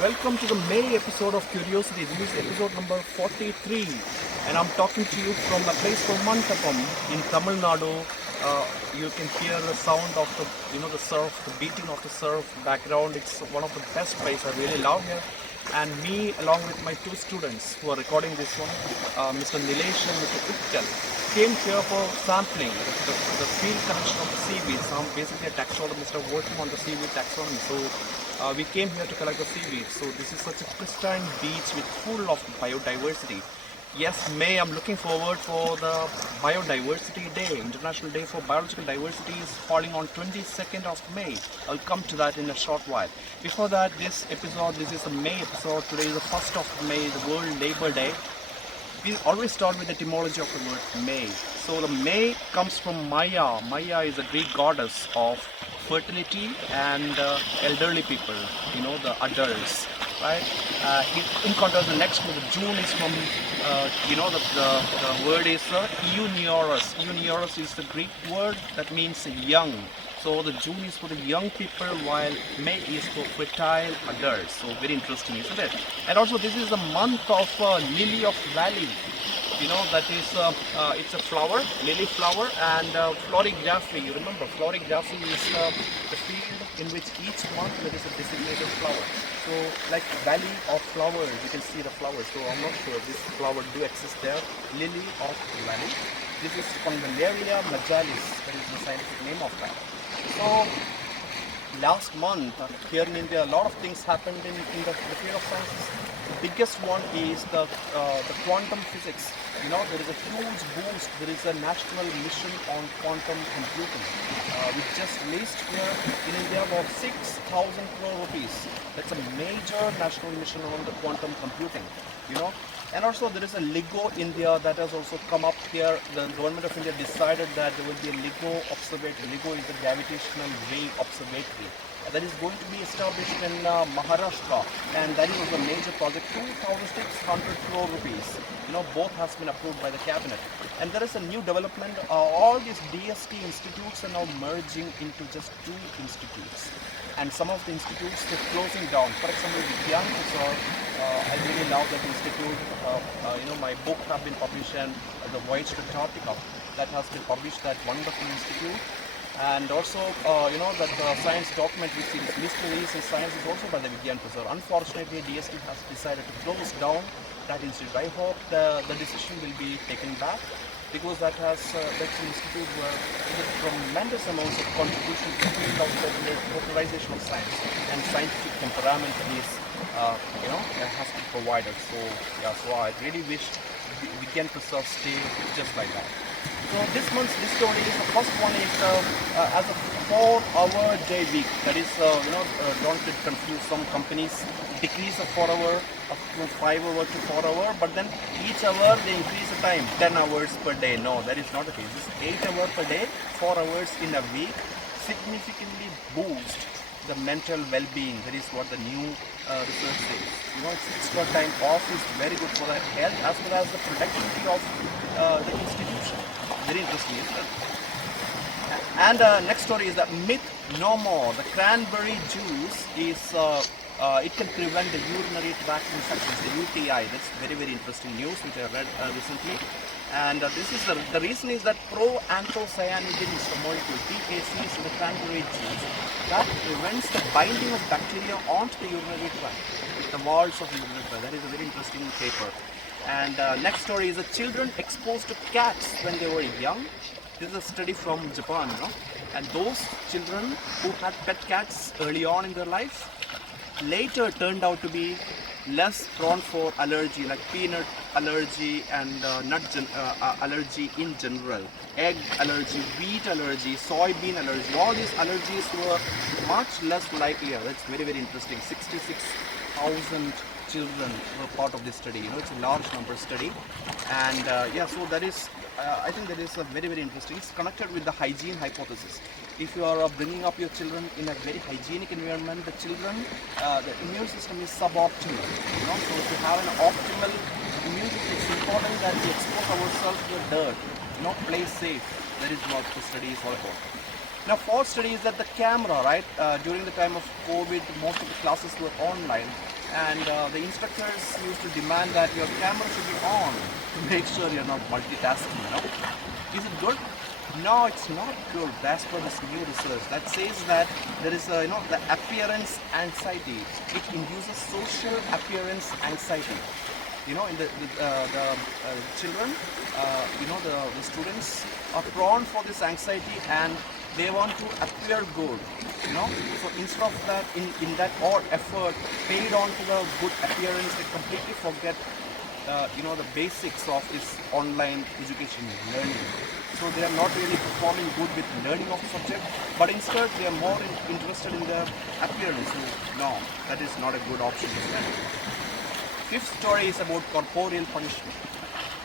Welcome to the May episode of Curiosity. This is episode number 43, and I'm talking to you from a place called Mantapam in Tamil Nadu. You can hear the sound of the surf, the beating of the surf background. It's one of the best places. I really love here. And me, along with my two students who are recording this one, Mr. Nilesh and Mr. Uttal, came here for sampling the field collection of the seaweed. So I'm basically a taxonomist working on the seaweed taxonomy. So we came here to collect the seaweed. So this is such a pristine beach with full of biodiversity. Yes, May, I'm looking forward for the Biodiversity Day. International Day for Biological Diversity is falling on 22nd of May. I'll come to that in a short while. Before that, this is a May episode. Today is the 1st of May, the World Labor Day. We always start with the etymology of the word May. So the May comes from Maya. Maya is a Greek goddess of fertility and elderly people, the adults, right? In contrast, the next word, June, is from, the word is Euneurus. Euneurus is the Greek word that means young. So the June is for the young people, while May is for fertile adults. So very interesting, isn't it? And also, this is the month of lily of valley. That is it's a flower, lily flower, and florography. You remember, florography is the field in which each month there is a designated flower. So like valley of flowers, you can see the flowers. So I'm not sure this flower do exist there. Lily of valley. This is from the Valeria majalis. That is the scientific name of that. So last month here in India, a lot of things happened in the field of sciences. The biggest one is the quantum physics. There is a huge boost. There is a national mission on quantum computing. We just released here in India about 6,000 crore rupees. That's a major national mission on the quantum computing. And also there is a LIGO India that has also come up here. The government of India decided that there will be a LIGO observatory. LIGO is the gravitational wave observatory. That is going to be established in Maharashtra, and that is also a major project, 2,600 crore rupees. Both has been approved by the cabinet. And there is a new development. All these DST institutes are now merging into just two institutes. And some of the institutes are closing down. For example, Vigyan Prasar, I really love that institute. My book have been published, and The Voyage to Antarctica, that has been published, that wonderful institute. And also, that science document which is Mysteries in Science is also by the Vigyan Prasar. Unfortunately, DST has decided to close down that institute. I hope the decision will be taken back, because that institute where tremendous amounts of contribution to the field of the popularization of science and scientific temperament is, that has been provided. So I really wish Vigyan Prasar stay just like that. So this month's story is, the first one is as a 4-hour day week. That is, don't get confused. Some companies decrease a 4-hour from 5 hour to 4 hour, but then each hour they increase the time, 10 hours per day. No, that is not the case. It's 8 hours per day, 4 hours in a week, significantly boost the mental well-being. That is what the new research says. It's extra time off is very good for the health as well as the productivity of the institution. Very interesting, isn't it? And next story is that myth no more. The cranberry juice is it can prevent the urinary tract infections, the UTI. That's very, very interesting news which I read recently. And this is the reason is that proanthocyanidin is the molecule, PAC, is in the cranberry juice that prevents the binding of bacteria onto the urinary tract, the walls of the urinary tract. That is a very interesting paper. And next story is the children exposed to cats when they were young. This is a study from Japan, and those children who had pet cats early on in their life later turned out to be less prone for allergy, like peanut allergy and nut allergy in general, egg allergy, wheat allergy, soybean allergy. All these allergies were much less likelier. That's very, very interesting. 66,000 children were part of this study. It's a large number study, and so that is, I think that is a very, very interesting. It's connected with the hygiene hypothesis. If you are bringing up your children in a very hygienic environment, the immune system is suboptimal. So if you have an optimal immune system, it's important that we expose ourselves to the dirt. Play safe. That is what the study is all about. Now, fourth study is that the camera, right? During the time of COVID, most of the classes were online, and the instructors used to demand that your camera should be on to make sure you're not multitasking, you know. Is it good? No, it's not good. As per this new research that says that there is a, the appearance anxiety. It induces social appearance anxiety. You know, in the children, the students are prone for this anxiety, and they want to appear good. You know, so instead of that, in that all effort paid on to the good appearance, they completely forget the basics of this online education learning. So they are not really performing good with learning of the subject, but instead they are more interested in their appearance. So no, that is not a good option. Fifth story is about corporeal punishment.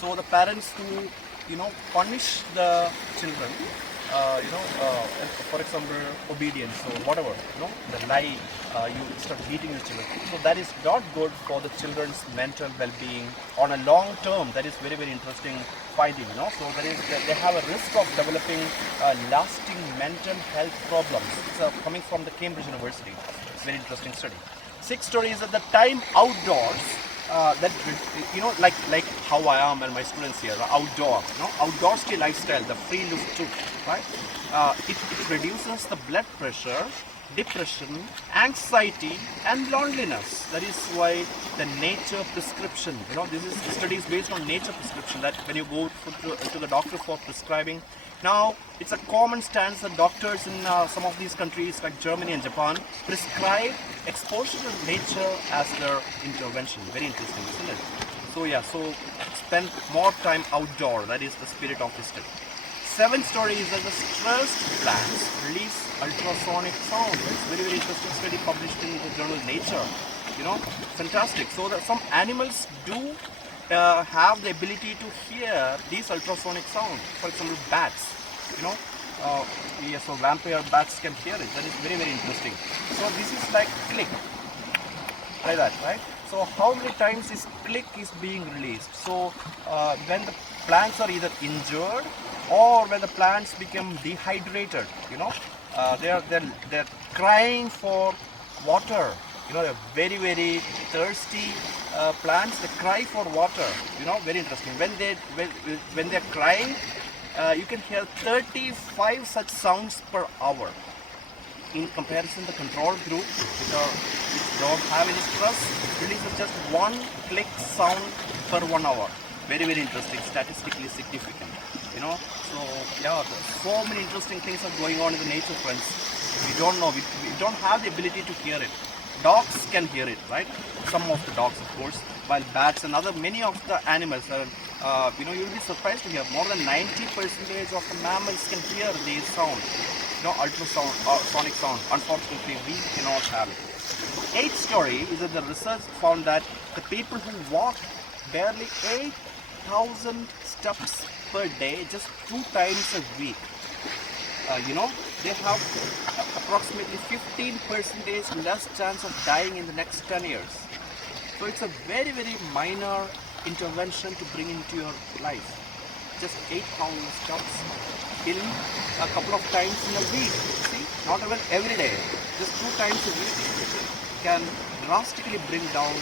So the parents who punish the children, for example, obedience or whatever, the lie, you start beating your children. So that is not good for the children's mental well-being on a long term. That is very, very interesting finding. So they have a risk of developing lasting mental health problems. It's coming from the Cambridge University. It's a very interesting study. Sixth story is that the time outdoors. Like how I am and my students here, outdoorsy lifestyle, the free lift too, right? It reduces the blood pressure, depression, anxiety, and loneliness. That is why the nature prescription, this is studies based on nature prescription, that when you go to the doctor for prescribing, now it's a common stance that doctors in some of these countries like Germany and Japan prescribe exposure to nature as their intervention. Very interesting, isn't it? So yeah, so spend more time outdoor. That is the spirit of this study. Seventh story is that the stressed plants release ultrasonic sound. It's very, very interesting study published in the journal Nature. Fantastic. So that some animals do have the ability to hear these ultrasonic sounds. For example, bats. So vampire bats can hear it. That is very, very interesting. So this is like click, like that, right? So how many times this click is being released? So when the plants are either injured or when the plants become dehydrated, they're crying for water. They're very, very thirsty plants. They cry for water. Very interesting. When they're crying, you can hear 35 such sounds per hour. In comparison, the control group, which don't have any stress, releases just one click sound per 1 hour. Very, very interesting. Statistically significant. So yeah, so many interesting things are going on in the nature, friends. We don't know. We don't have the ability to hear it. Dogs can hear it, right? Some of the dogs, of course, while bats and many of the animals are, you'll be surprised to hear more than 90% of the mammals can hear these sounds, ultrasound, sonic sound. Unfortunately, we cannot have it. Eighth story is that the research found that the people who walk barely 8,000 steps per day, just 2 times a week, they have approximately 15% less chance of dying in the next 10 years. So it's a very, very minor intervention to bring into your life. Just 8,000 steps in a couple of times in a week. See, not even every day, just 2 times a week can drastically bring down,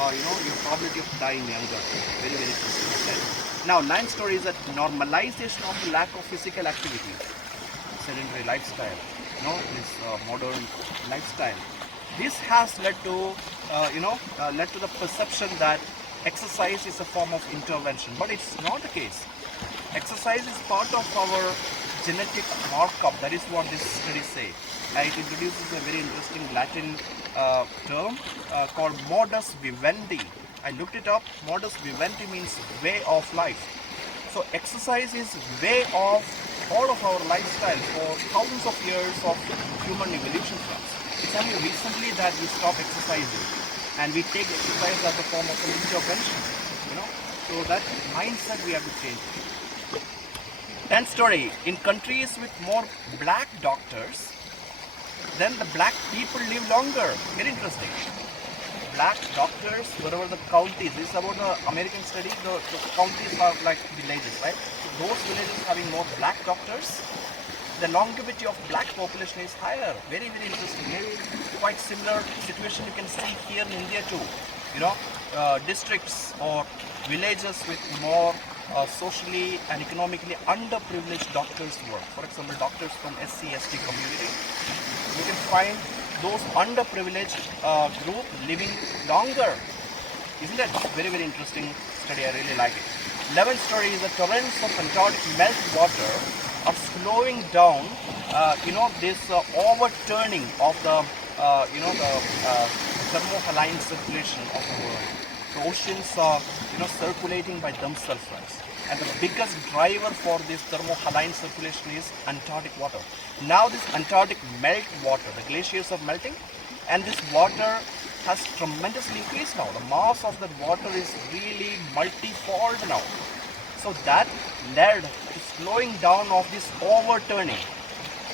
your probability of dying younger. Very, very interesting. Now, ninth story is that normalization of the lack of physical activity. Sedentary lifestyle, this modern lifestyle. This has led to, the perception that exercise is a form of intervention, but it's not the case. Exercise is part of our genetic markup. That is what this study say. It introduces a very interesting Latin term called modus vivendi. I looked it up. Modus vivendi means way of life. So exercise is way of all of our lifestyle for thousands of years of human evolution. It's only recently that we stop exercising and we take exercise as a form of an intervention. So that mindset we have to change. 10th story, in countries with more black doctors, then the black people live longer. Very interesting. Black doctors, wherever the counties, this is about the American study, the counties are like villages, right? So those villages having more black doctors, the longevity of black population is higher. Very, very interesting. Very quite similar situation you can see here in India too. You know, districts or villages with more socially and economically underprivileged doctors work. For example, doctors from SC/ST community. You can find those underprivileged group living longer. Isn't that very, very interesting study? I really like it. 11th story is the torrents of Antarctic meltwater are slowing down, this overturning of the, thermohaline circulation of the world. The oceans are, circulating by themselves, friends. And the biggest driver for this thermohaline circulation is Antarctic water. Now this Antarctic meltwater, the glaciers are melting, and this water has tremendously increased now. The mass of that water is really multifold now. So that led to slowing down of this overturning.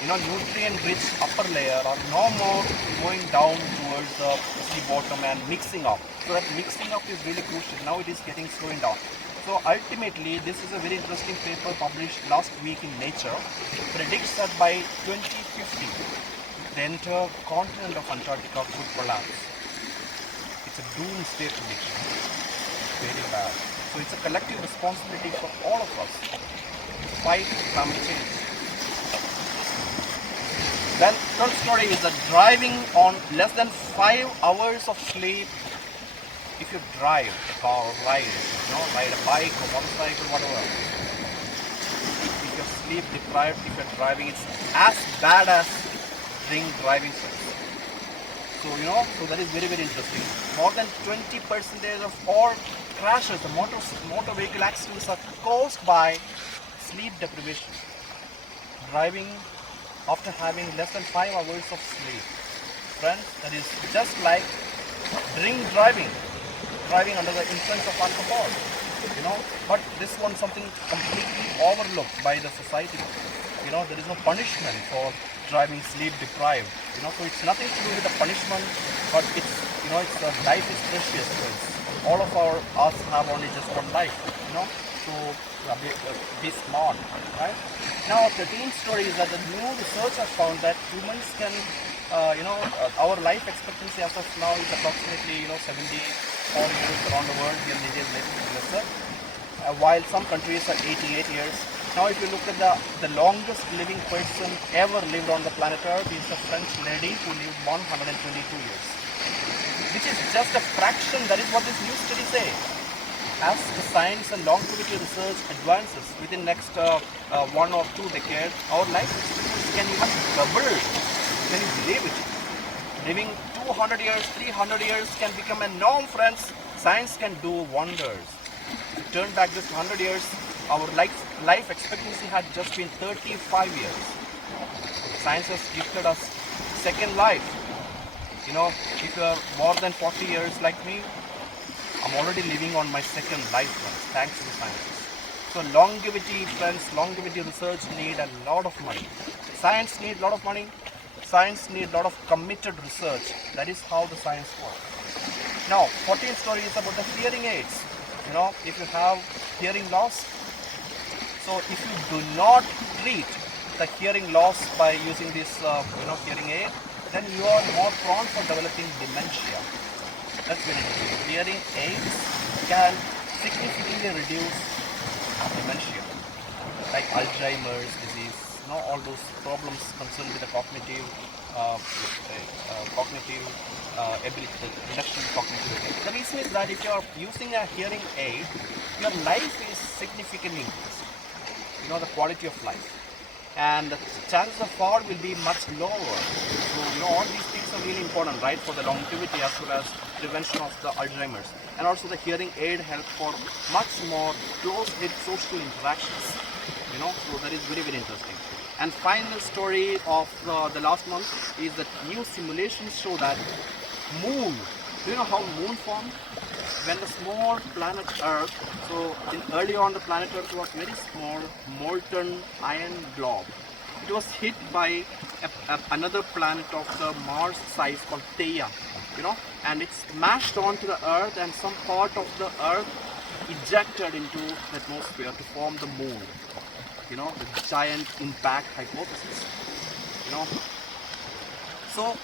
Nutrient-rich upper layer are no more going down towards the sea bottom and mixing up. So that mixing up is really crucial. Now it is getting slowing down. So ultimately, this is a very interesting paper published last week in Nature. Predicts that by 2050, the entire continent of Antarctica could collapse. It's a doomsday prediction. Very bad. So it's a collective responsibility for all of us to fight climate change. Then third story is that driving on less than 5 hours of sleep. If you drive a car or ride a bike or motorcycle, whatever. If you're sleep deprived, if you're driving, it's as bad as drink driving. So that is very, very interesting. More than 20% of all crashes, the motor vehicle accidents are caused by sleep deprivation. Driving after having less than 5 hours of sleep. Friends, that is just like drink driving under the influence of alcohol. But this one something completely overlooked by the society. There is no punishment for driving sleep deprived. So it's nothing to do with the punishment, but it's life is precious. All of us have only just one life. So be smart, right? Now, 13th story is that the new research has found that humans can, our life expectancy as of now is approximately 74 years around the world. Here in India is lesser, while some countries are 88 years. Now, if you look at the longest living person ever lived on the planet Earth is a French lady who lived 122 years, which is just a fraction. That is what this new study says. As the science and longevity research advances within next 1 or 2 decades, our life expectancy can even double. Can you believe it? Living 200 years, 300 years can become a norm, friends. Science can do wonders. To turn back this 100 years, our life expectancy had just been 35 years. Science has gifted us second life. If you are more than 40 years like me, I'm already living on my second life, friends, thanks to the science. So longevity, friends, longevity research need a lot of money. Science need a lot of money. Science need a lot of committed research. That is how the science works. Now, 14th story is about the hearing aids. If you have hearing loss, so if you do not treat the hearing loss by using this, hearing aid, then you are more prone for developing dementia. That's very interesting. Hearing aids can significantly reduce dementia, like Alzheimer's disease, all those problems concerned with the cognitive ability, the reduction in cognitive ability. The reason is that if you are using a hearing aid, your life is significantly increased. The quality of life. And the chances of fall will be much lower. So, all these things are really important, right, for the longevity as well as prevention of the Alzheimer's. And also the hearing aid helps for much more close-knit social interactions. So that is very, very interesting. And final story of the last month is that new simulations show that moon, do you know how moon formed? When the small planet Earth, so early on the planet Earth was very small molten iron blob. It was hit by another planet of the Mars size called Theia, and it smashed onto the Earth, and some part of the Earth ejected into the atmosphere to form the moon. the giant impact hypothesis. You know, so,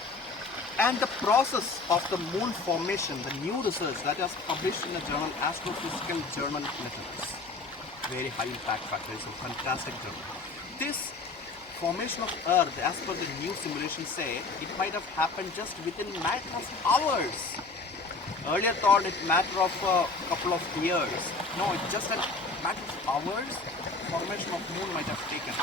and the process of the moon formation, the new research that is published in the journal Astrophysical Journal Methods, very high impact factor, it's a fantastic journal. This formation of Earth, as per the new simulation say, it might have happened just within a matter of hours. Earlier thought it matter of a couple of years. No, it's just a matter of hours. Formation of moon might have taken.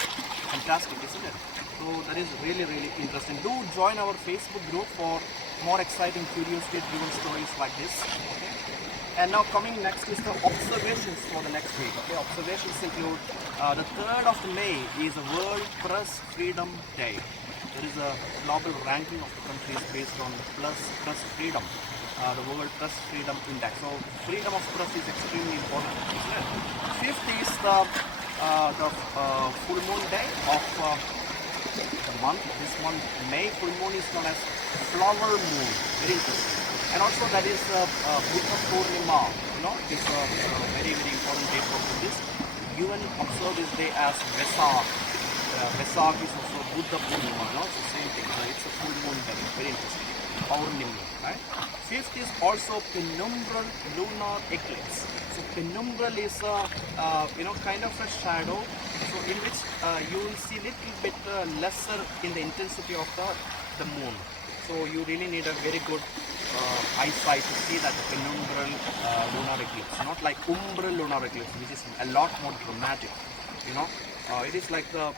Fantastic, isn't it? So that is really, really interesting. Do join our Facebook group for more exciting, curiosity-driven stories like this. Okay? And now coming next is the observations for the next week. Okay, observations include the 3rd of May is a World Press Freedom Day. There is a global ranking of the countries based on press freedom, the World Press Freedom Index. So freedom of press is extremely important, isn't it? 5th is the full moon day of the month. This month, May, full moon is known as flower moon. Very interesting. And also that is Buddha Purnima. It's a very, very important day for Buddhists. UN observe this day as Vesak. Vesak is also Buddha Purnima. It's the same thing. So it's a full moon day. Very interesting. Purnima, right? 5th is also penumbral lunar eclipse. So penumbral is kind of a shadow. So in which you will see little bit lesser in the intensity of the moon. So you really need a very good eyesight to see that penumbral lunar eclipse, not like umbral lunar eclipse, which is a lot more dramatic. It is like the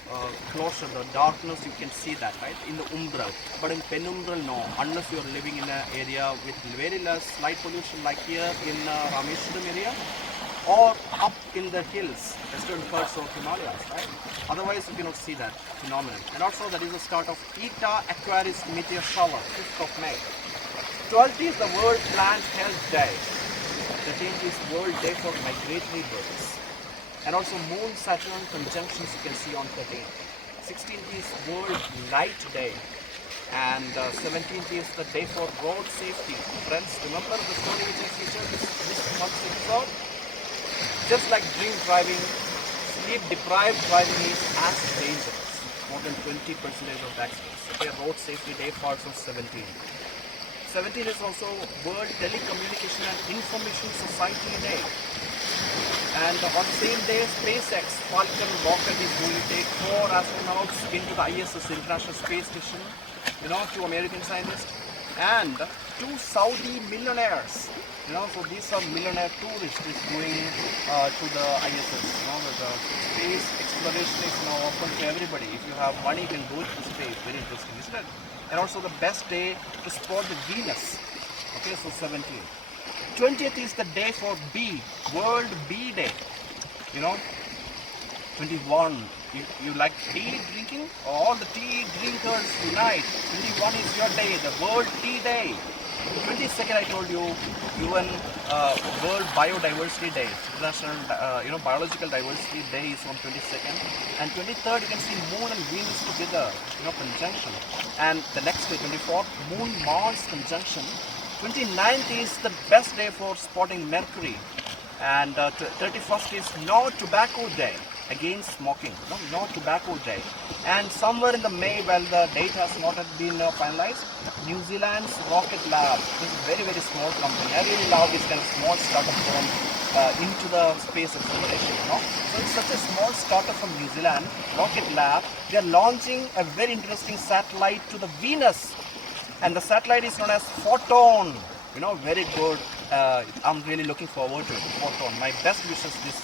closure, the darkness, you can see that, right, in the umbral. But in penumbral, no, unless you are living in an area with very less light pollution, like here in Rameshwaram area, or up in the hills, western parts of Himalayas, right? Otherwise, you cannot see that phenomenon. And also, that is the start of Eta Aquaris meteor shower, 5th of May. 12th is the World Plant Health Day. 13th is World Day for Migratory Birds. And also Moon Saturn conjunctions you can see on 13th. 16th is World Light Day. And 17th is the day for road safety. Friends, remember the story which I featured this month's episode? Just like drink driving, sleep-deprived driving is as dangerous. More than 20% of accidents. Okay, Road Safety Day falls on 17th. 17th is also World Telecommunication and Information Society Day. And on the same day, SpaceX Falcon rocket is going to take 4 astronauts into the ISS, International Space Station. 2 American scientists and 2 Saudi millionaires. So these are millionaire tourists is going to the ISS. The space exploration is now open to everybody. If you have money, you can go to space. Very interesting, isn't it? And also the best day to spot the Venus. Okay, so 17th. 20th is the day for bee, World Bee Day. 21, you like tea drinking? All the tea drinkers unite. 21 is your day, the World Tea Day. 22nd, I told you, UN World Biodiversity Day, International Biological Diversity Day is on 22nd. And 23rd, you can see Moon and Venus together, conjunction. And the next day, 24th, Moon-Mars conjunction. 29th is the best day for spotting Mercury. And 31st is No Tobacco Day, against smoking. No Tobacco Day. And somewhere in the May, well, the date has not yet been finalized, New Zealand's Rocket Lab is a very, very small company. I really love this kind of small startup from into the space exploration. So it's such a small startup from New Zealand, Rocket Lab. They are launching a very interesting satellite to the Venus. And the satellite is known as Photon. Very good. I'm really looking forward to it. Photon. My best wishes this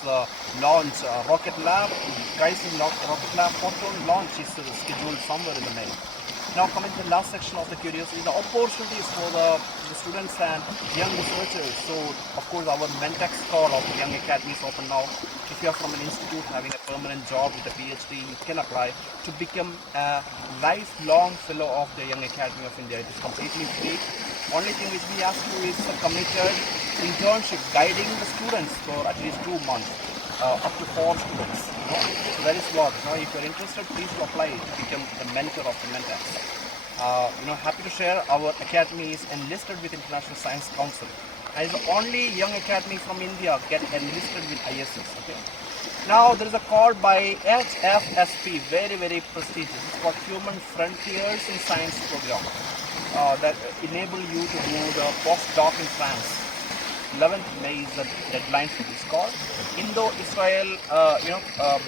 launch. Rocket Lab, guys in Rocket Lab, Photon launch is scheduled somewhere in the May. Now coming to the last section of the curiosity, the opportunities for the students and young researchers. So of course our Mentex call of Young Academy is open now. If you are from an institute having a permanent job with a PhD, you can apply to become a lifelong fellow of the Young Academy of India. It is completely free. Only thing which we ask you is a committed internship guiding the students for at least 2 months, up to 4 students. So that is what. If you are interested, please apply to become the mentor of the Mentex. Happy to share our academy is enlisted with International Science Council. And it's the only young academy from India get enlisted with ISS. Okay. Now there is a card by HFSP, very very prestigious. It's called Human Frontiers in Science program that enable you to do the postdoc in France. 11th May is the deadline for this call. Indo-Israel,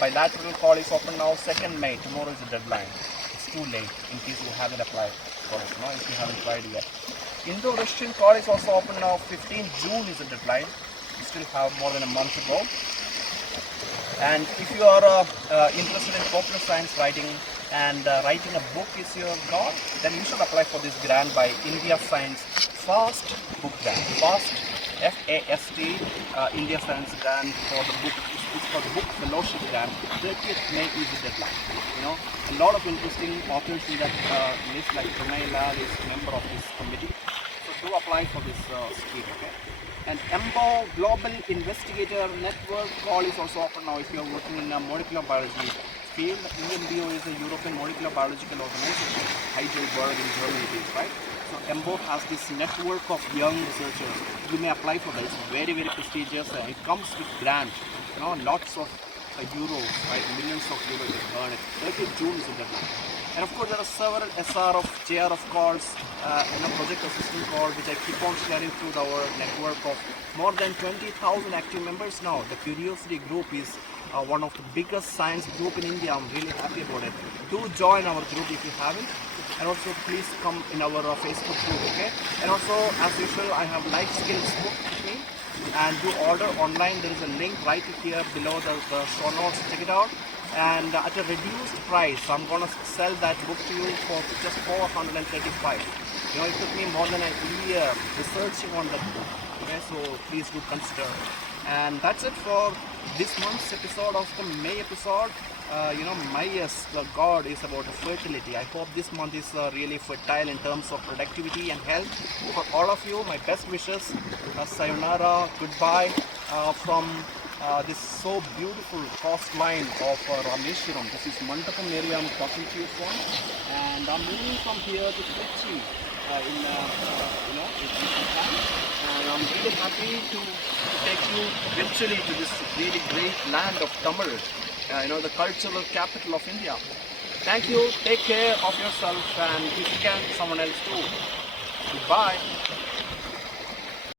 bilateral call is open now. 2nd May, tomorrow is the deadline. It's too late in case you haven't applied for it, if you haven't tried yet. Indo-Russian call is also open now. 15th June is the deadline. You still have more than a month to go. And if you are interested in popular science writing and writing a book is your goal, then you should apply for this grant by India Science FAST Book Grant. FAST, F-A-S-T, India Science Grant for the book. It's for the book fellowship grant. 30th May is the deadline. A lot of interesting authors in that list, like Pranay Lal is a member of this committee. So do apply for this scheme, okay? And EMBO Global Investigator Network call is also open now if you are working in a molecular biology field. EMBO is a European Molecular Biological Organization, Heidelberg in Germany, right? So EMBO has this network of young researchers. You may apply for that. It's very, very prestigious. It comes with grant, lots of euros, right? Millions of euros you earn it. 30th June is the deadline. And of course, there are several SRF, JRF calls, project assistant call, which I keep on sharing through our network of more than 20,000 active members now. The Curiosity group is one of the biggest science group in India. I'm really happy about it. Do join our group if you haven't. And also please come in our Facebook group, okay? And also, as usual, I have life skills book with me. And do order online. There is a link right here below the show notes. Check it out. And at a reduced price, I'm going to sell that book to you for just 435. It took me more than a year researching on that book. Okay, so please do consider. And that's it for this month's episode of the May episode. May's God is about fertility. I hope this month is really fertile in terms of productivity and health. For all of you, my best wishes. Sayonara, goodbye from this so beautiful coastline of Rameshwaram. This is Mandapam area I'm talking to you from. And I'm moving from here to Kochi in Japan. And I'm really happy to take you virtually to this really great land of Tamil. The cultural capital of India. Thank you. Take care of yourself, and if you can, someone else too. Goodbye.